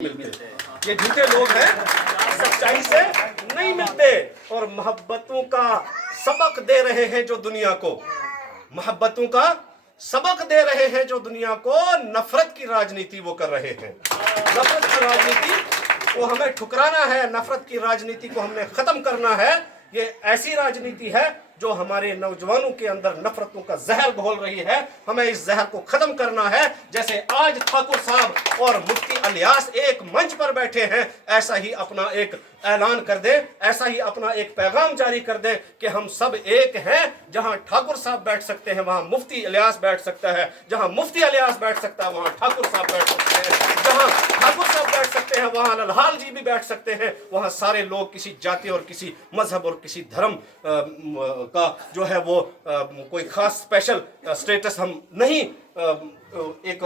मिलते। ये झूठे लोग हैं, सच्चाई से नहीं मिलते और मोहब्बतों का सबक दे रहे हैं जो दुनिया को, मोहब्बतों का सबक दे रहे हैं जो दुनिया को। नफरत की राजनीति वो कर रहे हैं। नफरत की राजनीति को हमें ठुकराना है, नफरत की राजनीति को हमने खत्म करना है। ये ऐसी राजनीति है जो हमारे नौजवानों के अंदर नफरतों का जहर घोल रही है। हमें इस जहर को खत्म करना है। जैसे आज ठाकुर साहब और मुफ्ती इलियास एक मंच पर बैठे हैं, ऐसा ही अपना एक ऐलान कर दे, ऐसा ही अपना एक पैगाम जारी कर दे कि हम सब एक हैं। जहां ठाकुर साहब बैठ सकते हैं वहां मुफ्ती इलियास बैठ सकता है, जहां मुफ्ती इलियास बैठ सकता है वहां ठाकुर साहब बैठ सकते हैं, जहां ठाकुर साहब बैठ सकते हैं वहां ललहाल जी भी बैठ सकते हैं। वहां सारे लोग किसी जाति और किसी मजहब और किसी धर्म का जो है वो कोई खास स्पेशल स्टेटस हम नहीं, एक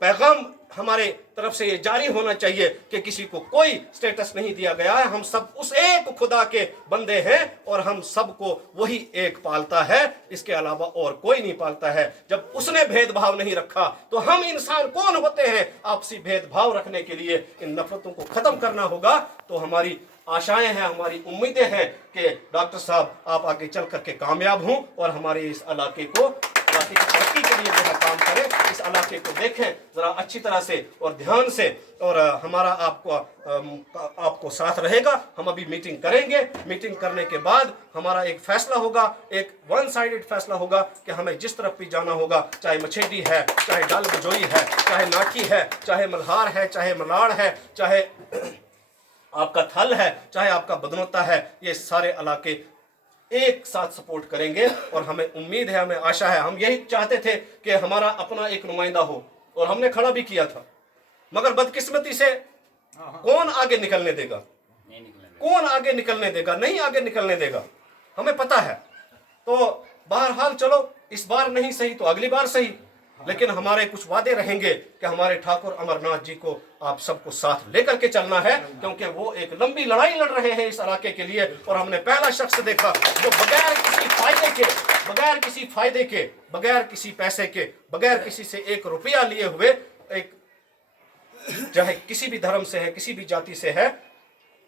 पैगाम हमारे तरफ से ये जारी होना चाहिए कि किसी को कोई स्टेटस नहीं दिया गया है। हम सब उस एक खुदा के बंदे हैं और हम सबको वही एक पालता है, इसके अलावा और कोई नहीं पालता है। जब उसने भेदभाव नहीं रखा तो हम इंसान कौन होते हैं आपसी भेदभाव रखने के लिए? इन नफरतों को खत्म करना होगा। तो हमारी आशाएं हैं, हमारी उम्मीदें हैं कि डॉक्टर साहब आप आगे चल करके कामयाब हों और हमारे इस इलाके की तरक्की के लिए जो काम करें। इस इलाके को देखें जरा अच्छी तरह से और ध्यान से, और हमारा आपको साथ रहेगा। हम अभी मीटिंग करेंगे, मीटिंग करने के बाद हमारा एक फैसला होगा, एक वन साइडेड फैसला होगा कि हमें जिस तरफ भी जाना होगा, चाहे मछेडी है, चाहे डाल बजोई है, चाहे नाठी है, चाहे मल्हार है, चाहे मलाड़ है, चाहे आपका थल है, चाहे आपका बदनोता है, ये सारे इलाके एक साथ सपोर्ट करेंगे। और हमें उम्मीद है, हमें आशा है, हम यही चाहते थे कि हमारा अपना एक नुमाइंदा हो और हमने खड़ा भी किया था, मगर बदकिस्मती से कौन आगे निकलने देगा? कौन आगे निकलने देगा? नहीं आगे निकलने देगा, हमें पता है। तो बहरहाल चलो, इस बार नहीं सही तो अगली बार सही, लेकिन हमारे कुछ वादे रहेंगे कि हमारे ठाकुर अमरनाथ जी को आप सबको साथ लेकर के चलना है, क्योंकि वो एक लंबी लड़ाई लड़ रहे हैं इस इलाके के लिए। और हमने पहला शख्स देखा जो बगैर किसी फायदे के, बगैर किसी फायदे के, बगैर किसी पैसे के, बगैर किसी से एक रुपया लिए हुए, एक चाहे किसी भी धर्म से है, किसी भी जाति से है,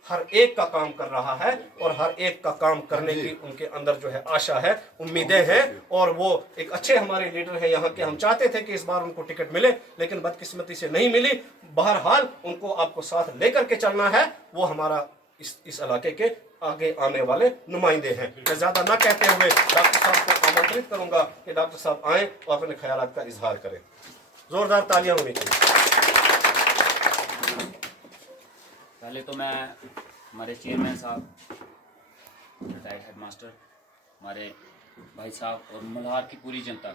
हर एक का काम कर रहा है और हर एक का काम करने की उनके अंदर जो है आशा है, उम्मीदें हैं। और वो एक अच्छे हमारे लीडर हैं यहाँ के। हम चाहते थे कि इस बार उनको टिकट मिले, लेकिन बदकिस्मती से नहीं मिली। बहरहाल उनको आपको साथ लेकर के चलना है। वो हमारा इस इलाके के आगे आने वाले नुमाइंदे हैं। मैं ज्यादा ना कहते हुए डॉक्टर साहब को आमंत्रित करूंगा कि डॉक्टर साहब आए और अपने ख्यालात का इजहार करें। जोरदार तालियां होनी चाहिए। पहले तो मैं हमारे चेयरमैन साहब, रिटायर्ड हेडमास्टर, हमारे भाई साहब और मल्हार की पूरी जनता